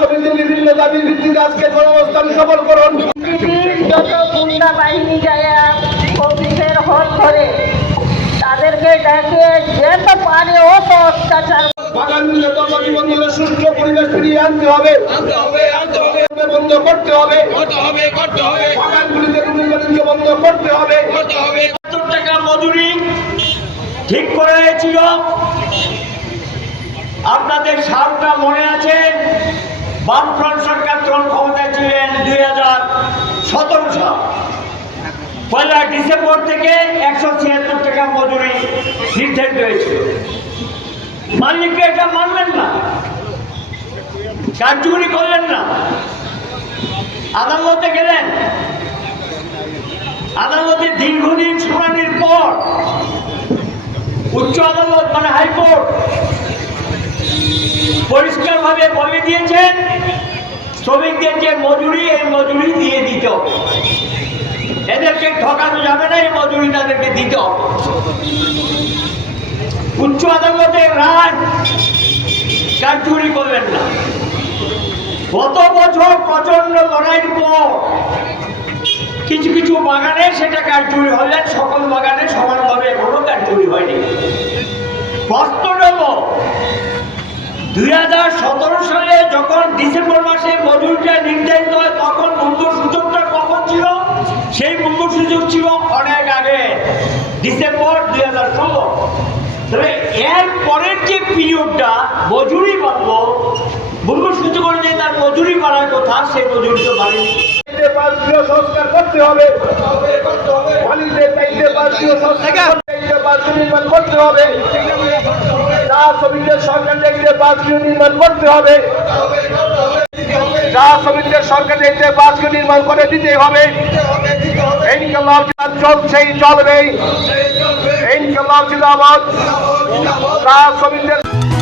সমিতির বিভিন্ন দাবির ভিত্তিতে আজকে অবস্থান সফল করুন। যত গুন্ডা বাহিনী যায় অফিসের হল ধরে তাদেরকে ডেকে যেতে পারে ও তো অত্যাচার। সুস্থ পরিবেশ ফিরিয়ে আনতে হবে। বন্ধ করতে হবে। করতে হবে বাগানগুলিতে বন্ধ করতে হবে। করতে হবে। টাকা মজুরি ঠিক করা হয়েছিল। আপনাদের সালটা মনে আছে? বামফ্রন্ট সরকার তখন ক্ষমতায় ছিলেন দুই হাজার সতেরো সাল। পয়লা ডিসেম্বর থেকে একশো ছিয়াত্তর টাকা মজুরি নির্ধারিত হয়েছিল মালিকরা এটা মানলেন না। কার্যকরী করলেন না। আদালতে গেলেন। আদালতে দীর্ঘদিন শুনানির পর উচ্চ আদালত মানে হাইকোর্ট পরিষ্কারভাবে বলে দিয়েছেন, শ্রমিকদের যে মজুরি, এই মজুরি দিয়ে দিতে এদেরকে ঠকানো যাবে না, এই মজুরি তাদেরকে দিতে উচ্চ আদালতের রায় কার্যকরী করলেন না। গত বছর প্রচণ্ড লড়াইয়ের পর কিছু কিছু বাগানে সেটা কার্যকরী হলেন, সকল বাগানে সমানভাবে দুই সতেরো সালে যখন ডিসেম্বর মাসে মজুরিটা নির্ধারিত হয় তখন মূল্য সূচকটা কখন ছিল? সেই মূল্য সূচক ছিল অনেক আগে ডিসেম্বর দুই হাজার ষোলো। তবে এর পরের যে পিরিয়ডটা মজুরি বাড়লো মূল্য সূচক অনুযায়ী তার মজুরি বাড়ার কথা সেই মজুরি তো বাড়েনি। সংস্কার করতে হবে। পাঁচটি নির্মাণ করতে হবে। চা শ্রমিকদের সরকার দায়িত্বে পাঁচটিও নির্মাণ করতে হবে চা শ্রমিকদের সরকার দায়িত্বে পাঁচটি নির্মাণ করে চলবে